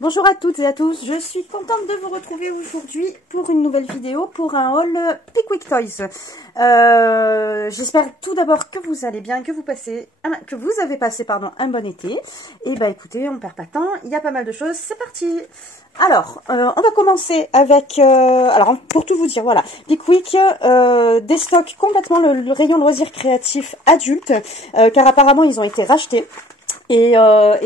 Bonjour à toutes et à tous, je suis contente de vous retrouver aujourd'hui pour une nouvelle vidéo, pour un haul Pickwick Toys. J'espère tout d'abord que vous allez bien, que vous avez passé un bon été. Et bah écoutez, on perd pas de temps, il y a pas mal de choses, c'est parti. Alors, on va commencer avec, alors pour tout vous dire, voilà, Pickwick déstocke complètement le rayon loisirs créatifs adultes, car apparemment ils ont été rachetés. Et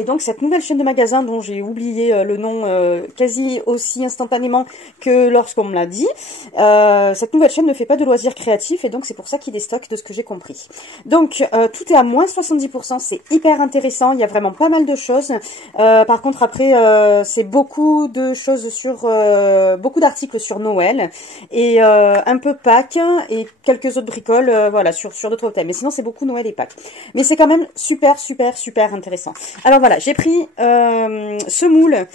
donc cette nouvelle chaîne de magasins dont j'ai oublié le nom quasi aussi instantanément que lorsqu'on me l'a dit, cette nouvelle chaîne ne fait pas de loisirs créatifs et donc c'est pour ça qu'ils déstockent de ce que j'ai compris. Donc tout est à moins 70%, c'est hyper intéressant, il y a vraiment pas mal de choses. Par contre après c'est beaucoup de choses sur beaucoup d'articles sur Noël et un peu Pâques et quelques autres bricoles voilà sur d'autres thèmes. Mais sinon c'est beaucoup Noël et Pâques. Mais c'est quand même super intéressant. Alors voilà, j'ai pris ce moule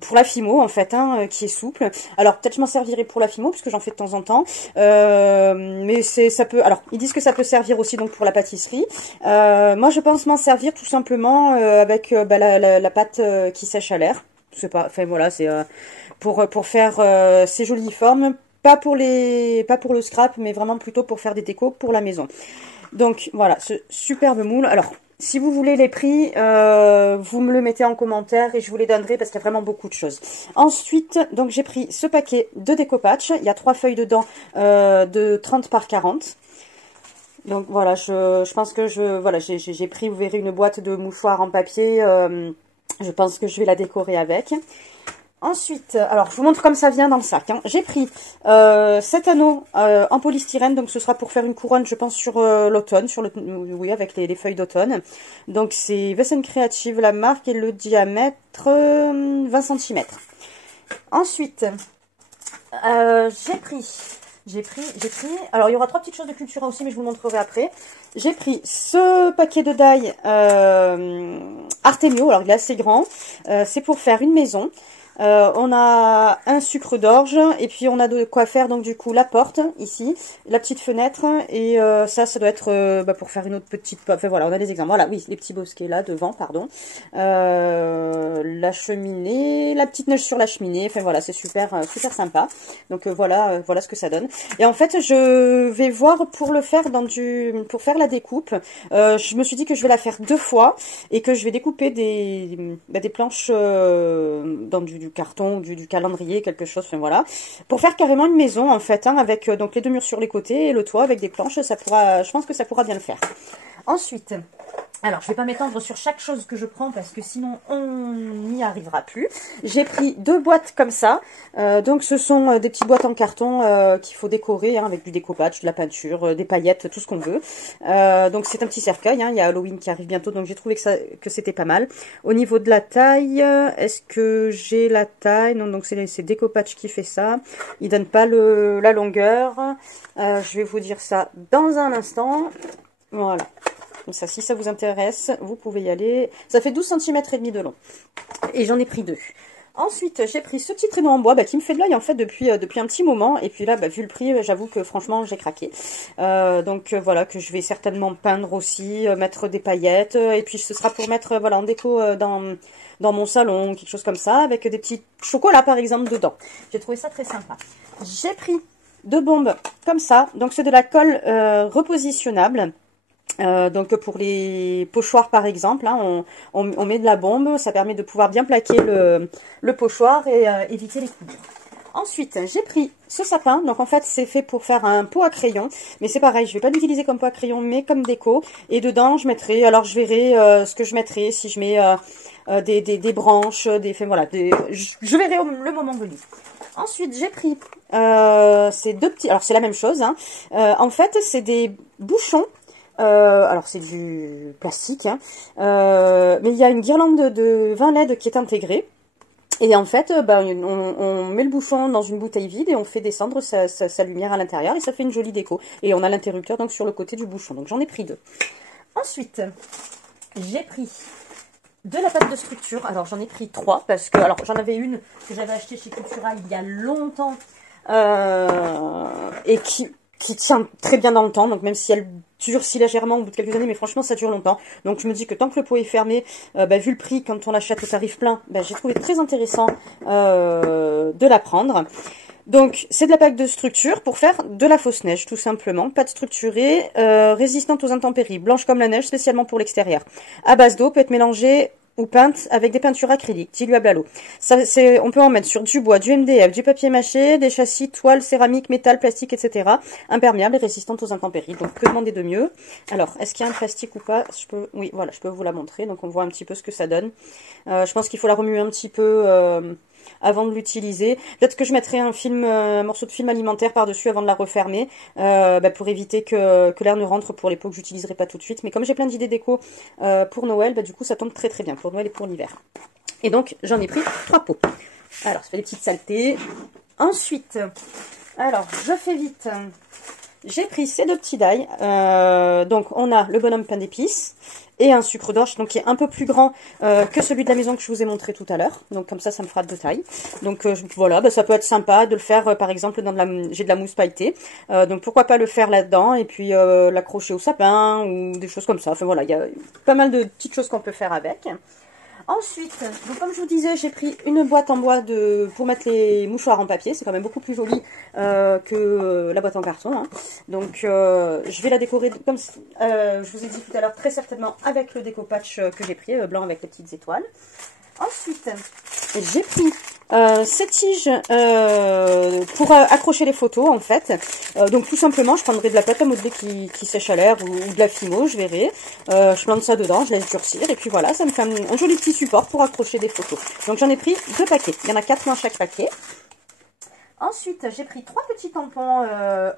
pour la Fimo en fait, qui est souple. Alors peut-être je m'en servirai pour la Fimo puisque j'en fais de temps en temps. Mais ça peut. Alors ils disent que ça peut servir aussi donc pour la pâtisserie. Moi je pense m'en servir tout simplement avec la pâte qui sèche à l'air. C'est pas. Enfin voilà, c'est pour faire ces jolies formes. Pas pour le scrap, mais vraiment plutôt pour faire des décos pour la maison. Donc voilà, ce superbe moule. Alors, si vous voulez les prix, vous me le mettez en commentaire et je vous les donnerai parce qu'il y a vraiment beaucoup de choses. Ensuite, donc j'ai pris ce paquet de découpage. Il y a 3 feuilles dedans de 30 par 40. Donc voilà, je pense que j'ai pris, vous verrez, une boîte de mouchoirs en papier. Je pense que je vais la décorer avec. Ensuite, alors je vous montre comme ça vient dans le sac. J'ai pris 7 anneaux en polystyrène, donc ce sera pour faire une couronne, je pense, sur l'automne, oui, avec les feuilles d'automne. Donc c'est Wesen Creative, la marque, et le diamètre 20 cm. Ensuite, j'ai pris, alors il y aura 3 petites choses de Cultura aussi, mais je vous le montrerai après. J'ai pris ce paquet de die Artemio, alors il est assez grand, c'est pour faire une maison. On a un sucre d'orge et puis on a de quoi faire donc du coup la porte ici, la petite fenêtre et ça doit être pour faire une autre petite, enfin voilà, on a des exemples, voilà, oui, les petits bosquets là devant, pardon, la cheminée, la petite neige sur la cheminée, enfin voilà, c'est super sympa. Donc voilà ce que ça donne. Et en fait je vais voir pour le faire pour faire la découpe, je me suis dit que je vais la faire 2 fois et que je vais découper des planches dans du carton, du calendrier, quelque chose, enfin voilà, pour faire carrément une maison en fait, avec donc les 2 murs sur les côtés et le toit avec des planches, je pense que ça pourra bien le faire. Ensuite, alors je vais pas m'étendre sur chaque chose que je prends parce que sinon on n'y arrivera plus. J'ai pris 2 boîtes comme ça, donc ce sont des petites boîtes en carton qu'il faut décorer avec du découpage, de la peinture, des paillettes, tout ce qu'on veut. Donc c'est un petit cercueil, il y a Halloween qui arrive bientôt, donc j'ai trouvé que c'était pas mal. Au niveau de la taille, est-ce que j'ai la taille? Non, donc c'est Découpage qui fait ça. Il donne pas la longueur. Je vais vous dire ça dans un instant. Voilà. Donc ça, si ça vous intéresse, vous pouvez y aller. Ça fait 12 cm et demi de long. Et j'en ai pris 2. Ensuite, j'ai pris ce petit traîneau en bois qui me fait de l'œil en fait depuis un petit moment. Et puis là, vu le prix, j'avoue que franchement, j'ai craqué. Donc voilà, que je vais certainement peindre aussi, mettre des paillettes. Et puis ce sera pour mettre en déco dans mon salon, quelque chose comme ça, avec des petits chocolats par exemple dedans. J'ai trouvé ça très sympa. J'ai pris 2 bombes comme ça. Donc c'est de la colle repositionnable. Donc pour les pochoirs par exemple, on met de la bombe, ça permet de pouvoir bien plaquer le pochoir et éviter les coulures. Ensuite, j'ai pris ce sapin, donc en fait c'est fait pour faire un pot à crayon, mais c'est pareil, je vais pas l'utiliser comme pot à crayon, mais comme déco, et dedans je mettrai, alors je verrai ce que je mettrai, si je mets des branches, voilà, je verrai le moment venu. Ensuite, j'ai pris ces 2 petits, alors c'est la même chose, en fait c'est des bouchons. Alors c'est du plastique, mais il y a une guirlande de 20 LED qui est intégrée. Et en fait, on met le bouchon dans une bouteille vide et on fait descendre sa lumière à l'intérieur et ça fait une jolie déco. Et on a l'interrupteur donc sur le côté du bouchon. Donc j'en ai pris 2. Ensuite, j'ai pris de la pâte de structure. Alors j'en ai pris 3 parce que j'en avais une que j'avais achetée chez Cultura il y a longtemps et qui qui tient très bien dans le temps, donc même si elle durcit légèrement au bout de quelques années, mais franchement ça dure longtemps. Donc je me dis que tant que le pot est fermé, vu le prix quand on l'achète au tarif plein, j'ai trouvé très intéressant de la prendre. Donc c'est de la pâte de structure pour faire de la fausse neige tout simplement, pâte structurée, résistante aux intempéries, blanche comme la neige, spécialement pour l'extérieur. À base d'eau, peut être mélangée ou peinte avec des peintures acryliques, diluables à l'eau. On peut en mettre sur du bois, du MDF, du papier mâché, des châssis, toile, céramique, métal, plastique, etc. Imperméable et résistante aux intempéries. Donc, que demander de mieux? Alors, est-ce qu'il y a un plastique ou pas? Oui, voilà, je peux vous la montrer. Donc, on voit un petit peu ce que ça donne. Je pense qu'il faut la remuer un petit peu avant de l'utiliser. Peut-être que je mettrai un morceau de film alimentaire par-dessus avant de la refermer, pour éviter que l'air ne rentre pour les pots que j'utiliserai pas tout de suite. Mais comme j'ai plein d'idées déco pour Noël, du coup ça tombe très très bien pour Noël et pour l'hiver. Et donc j'en ai pris 3 pots. Alors ça fait des petites saletés. Ensuite, alors je fais vite. J'ai pris ces 2 petits die. Donc on a le bonhomme pain d'épices et un sucre d'orge, donc qui est un peu plus grand que celui de la maison que je vous ai montré tout à l'heure. Donc comme ça me fera 2 tailles. Donc voilà, ça peut être sympa de le faire par exemple dans j'ai de la mousse pailletée. Donc pourquoi pas le faire là-dedans et puis l'accrocher au sapin ou des choses comme ça. Enfin voilà, il y a pas mal de petites choses qu'on peut faire avec. Ensuite, donc comme je vous disais, j'ai pris une boîte en bois pour mettre les mouchoirs en papier. C'est quand même beaucoup plus joli que la boîte en carton. Hein. Donc je vais la décorer comme je vous ai dit tout à l'heure, très certainement avec le déco patch que j'ai pris, blanc avec les petites étoiles. Ensuite, j'ai pris ces tiges pour accrocher les photos en fait. Donc tout simplement, je prendrai de la pâte à modeler qui sèche à l'air ou de la fimo, je verrai. Je plante ça dedans, je laisse durcir et puis voilà, ça me fait un joli petit support pour accrocher des photos. Donc j'en ai pris 2 paquets, il y en a 4 dans chaque paquet. Ensuite, j'ai pris 3 petits tampons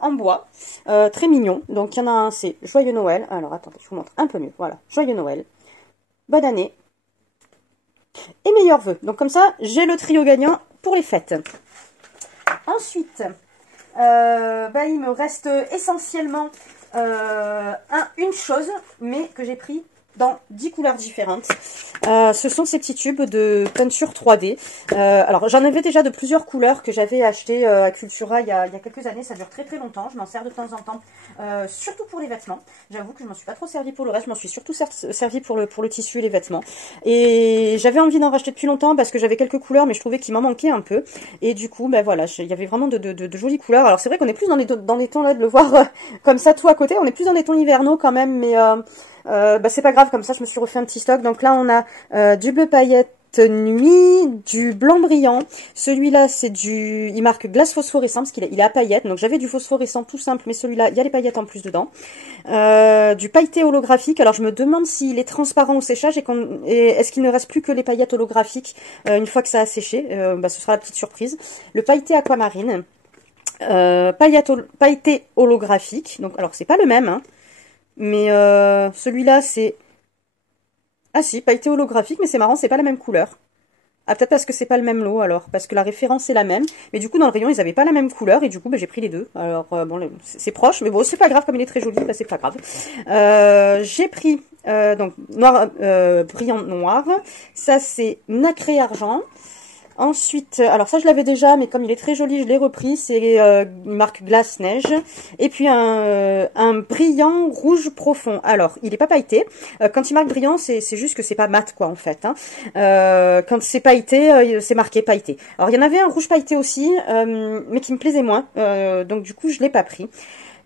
en bois, très mignons. Donc il y en a un, c'est Joyeux Noël. Alors attendez, je vous montre un peu mieux. Voilà, Joyeux Noël, bonne année et meilleurs vœux. Donc comme ça, j'ai le trio gagnant pour les fêtes. Ensuite, il me reste essentiellement une chose, mais que j'ai pris dans 10 couleurs différentes. Ce sont ces petits tubes de peinture 3D. Alors j'en avais déjà de plusieurs couleurs que j'avais acheté à Cultura il y a quelques années. Ça dure très très longtemps. Je m'en sers de temps en temps, surtout pour les vêtements. J'avoue que je m'en suis pas trop servi pour le reste. Je m'en suis surtout servi pour le tissu et les vêtements. Et j'avais envie d'en racheter depuis longtemps parce que j'avais quelques couleurs, mais je trouvais qu'il m'en manquait un peu. Et du coup, voilà, il y avait vraiment de jolies couleurs. Alors c'est vrai qu'on est plus dans les tons là, de le voir comme ça tout à côté. On est plus dans les tons hivernaux quand même, mais c'est pas grave, comme ça je me suis refait un petit stock. Donc là on a du bleu paillette nuit, du blanc brillant. Celui-là c'est il marque glace phosphorescent parce qu'il est à paillettes. Donc j'avais du phosphorescent tout simple, mais celui-là il y a les paillettes en plus dedans. Du pailleté holographique. Alors je me demande s'il est transparent au séchage et est-ce qu'il ne reste plus que les paillettes holographiques une fois que ça a séché. Ce sera la petite surprise. Le pailleté aquamarine. Pailleté holographique. Donc alors c'est pas le même, hein. Mais celui-là, c'est... Ah si, pailleté holographique, mais c'est marrant, c'est pas la même couleur. Ah, peut-être parce que c'est pas le même lot, alors. Parce que la référence est la même. Mais du coup, dans le rayon, ils avaient pas la même couleur. Et du coup, j'ai pris les deux. Alors, c'est proche. Mais bon, c'est pas grave, comme il est très joli, c'est pas grave. J'ai pris, donc, noir, brillant noir. Ça, c'est nacré argent. Ensuite, alors ça je l'avais déjà, mais comme il est très joli, je l'ai repris. C'est une marque Glace Neige. Et puis un brillant rouge profond. Alors, il est pas pailleté. Quand il marque brillant, c'est juste que c'est pas mat quoi en fait. Hein. Quand c'est pailleté, c'est marqué pailleté. Alors il y en avait un rouge pailleté aussi, mais qui me plaisait moins. Donc du coup, je l'ai pas pris.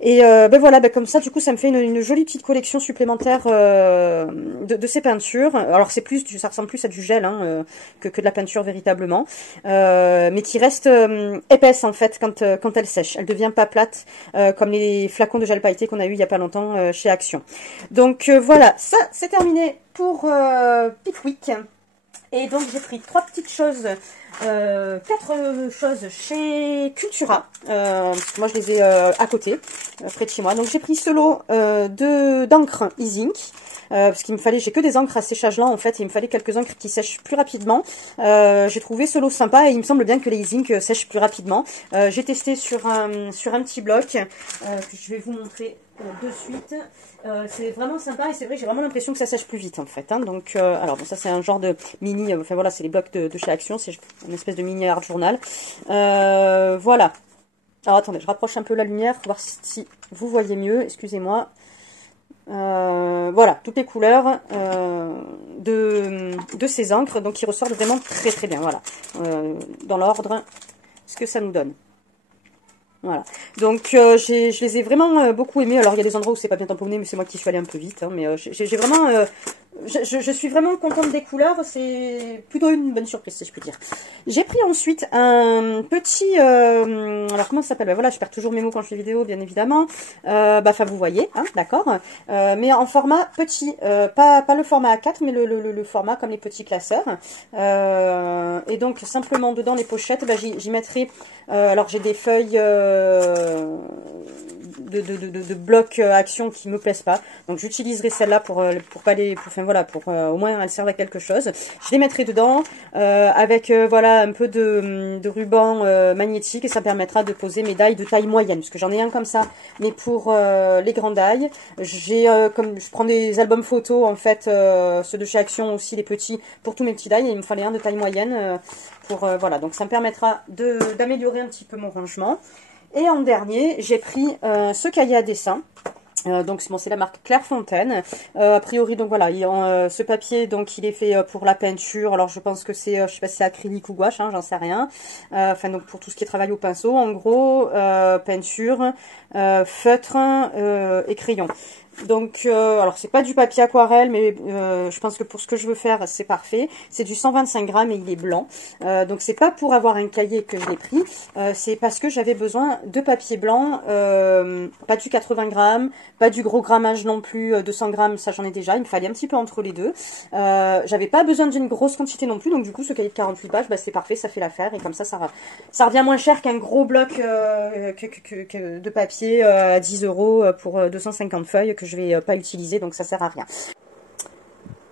Et voilà, comme ça, du coup, ça me fait une jolie petite collection supplémentaire de ces peintures. Alors, ça ressemble plus à du gel hein, que de la peinture véritablement, mais qui reste épaisse en fait quand elle sèche. Elle devient pas plate comme les flacons de gel pailleté qu'on a eu il y a pas longtemps chez Action. Donc voilà, ça c'est terminé pour Pickwick. Et donc j'ai pris 3 petites choses. 4 choses chez Cultura, parce que moi je les ai à côté, près de chez moi. Donc j'ai pris ce lot d'encre E-Zinc, parce qu'il me fallait, j'ai que des encres à séchage lent en fait, et il me fallait quelques encres qui sèchent plus rapidement. J'ai trouvé ce lot sympa et il me semble bien que les E-Zinc sèchent plus rapidement. J'ai testé sur un petit bloc, que je vais vous montrer de suite. C'est vraiment sympa et c'est vrai que j'ai vraiment l'impression que ça sèche plus vite en fait. Hein. Donc, alors bon, ça c'est un genre de mini, enfin voilà, c'est les blocs de chez Action, c'est une espèce de mini art journal. Voilà. Alors attendez, je rapproche un peu la lumière pour voir si vous voyez mieux, excusez-moi. Voilà, toutes les couleurs de ces encres, donc qui ressortent vraiment très très bien, voilà. Dans l'ordre, ce que ça nous donne. Voilà, donc je les ai vraiment beaucoup aimés. Alors il y a des endroits où c'est pas bien tamponné, mais c'est moi qui suis allée un peu vite, hein, mais j'ai vraiment... je suis vraiment contente des couleurs, c'est plutôt une bonne surprise si je puis dire. J'ai pris ensuite un petit... alors comment ça s'appelle? Voilà, je perds toujours mes mots quand je fais vidéo, bien évidemment. Enfin vous voyez, hein, d'accord. Mais en format petit, pas le format A4, mais le format comme les petits classeurs. Et donc simplement dedans les pochettes, j'y mettrai... alors j'ai des feuilles de blocs action qui me plaisent pas, donc j'utiliserai celle-là pour pas les, enfin voilà, pour au moins elles servent à quelque chose. Je les mettrai dedans avec voilà un peu de ruban magnétique, et ça permettra de poser mes die de taille moyenne, parce que j'en ai un comme ça, mais pour les grandes die, j'ai comme je prends des albums photos en fait, ceux de chez Action aussi, les petits pour tous mes petits die, et il me fallait un de taille moyenne pour voilà, donc ça me permettra d'améliorer un petit peu mon rangement. Et en dernier, j'ai pris ce cahier à dessin. Donc bon, c'est la marque Clairefontaine. A priori, donc voilà, ce papier, donc il est fait pour la peinture. Alors je pense que c'est, je sais pas si c'est acrylique ou gouache, hein, j'en sais rien. Enfin donc pour tout ce qui est travail au pinceau, en gros, peinture, feutre et crayon. Donc, alors c'est pas du papier aquarelle, mais je pense que pour ce que je veux faire, c'est parfait. C'est du 125 grammes et il est blanc. Donc c'est pas pour avoir un cahier que je l'ai pris, c'est parce que j'avais besoin de papier blanc, pas du 80 grammes, pas du gros grammage non plus, 200 grammes, ça j'en ai déjà. Il me fallait un petit peu entre les deux. J'avais pas besoin d'une grosse quantité non plus, donc du coup ce cahier de 48 pages, c'est parfait, ça fait l'affaire, et comme ça ça revient moins cher qu'un gros bloc de papier à 10 € pour 250 feuilles que je vais pas utiliser, donc ça sert à rien.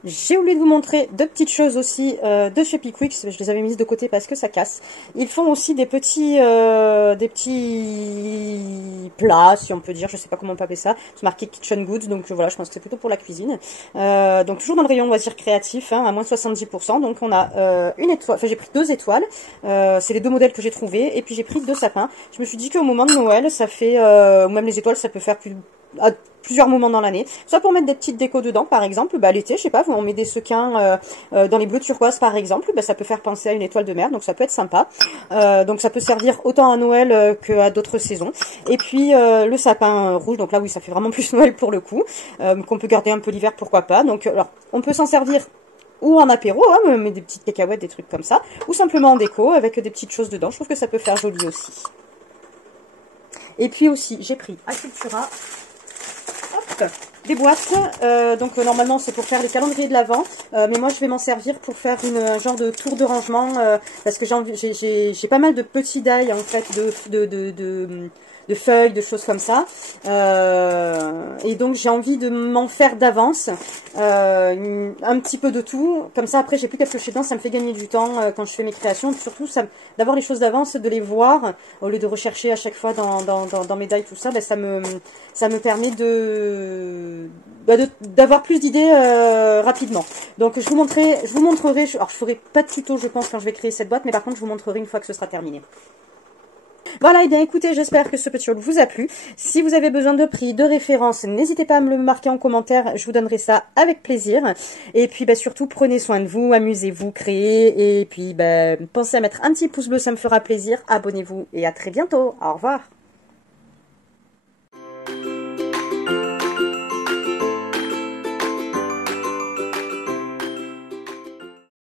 J'ai oublié de vous montrer deux petites choses aussi de chez Pickwick. Je les avais mises de côté parce que ça casse. Ils font aussi des petits plats, si on peut dire. Je sais pas comment on peut appeler ça. C'est marqué Kitchen Goods, donc voilà, je pense que c'est plutôt pour la cuisine. Donc toujours dans le rayon loisirs créatifs, hein, à moins 70%. Donc on a une étoile. Enfin j'ai pris 2 étoiles. C'est les 2 modèles que j'ai trouvés. Et puis j'ai pris 2 sapins. Je me suis dit qu'au moment de Noël, ça fait, ou même les étoiles, ça peut faire à plusieurs moments dans l'année, soit pour mettre des petites décos dedans, par exemple, l'été, je sais pas, on met des sequins dans les bleus turquoise, par exemple, ça peut faire penser à une étoile de mer, donc ça peut être sympa. Donc ça peut servir autant à Noël qu'à d'autres saisons. Et puis le sapin rouge, donc là oui, ça fait vraiment plus Noël pour le coup, qu'on peut garder un peu l'hiver, pourquoi pas. Donc alors, on peut s'en servir ou en apéro, hein, mais des petites cacahuètes, des trucs comme ça, ou simplement en déco avec des petites choses dedans. Je trouve que ça peut faire joli aussi. Et puis aussi, j'ai pris à Cultura des boîtes, donc normalement c'est pour faire les calendriers de l'Avent, mais moi je vais m'en servir pour faire un genre de tour de rangement, parce que j'ai pas mal de petits die en fait de feuilles, de choses comme ça, et donc j'ai envie de m'en faire d'avance, un petit peu de tout, comme ça après j'ai plus qu'à piocher dedans, ça me fait gagner du temps quand je fais mes créations, et puis surtout d'avoir les choses d'avance, de les voir, au lieu de rechercher à chaque fois dans mes die tout ça, ça me permet d'avoir plus d'idées rapidement. Donc je vous montrerai, alors je ferai pas de tuto je pense quand je vais créer cette boîte, mais par contre je vous montrerai une fois que ce sera terminé. Voilà, et bien écoutez, j'espère que ce petit haul vous a plu. Si vous avez besoin de prix, de références, n'hésitez pas à me le marquer en commentaire, je vous donnerai ça avec plaisir. Et puis surtout, prenez soin de vous, amusez-vous, créez, et puis pensez à mettre un petit pouce bleu, ça me fera plaisir. Abonnez-vous et à très bientôt. Au revoir.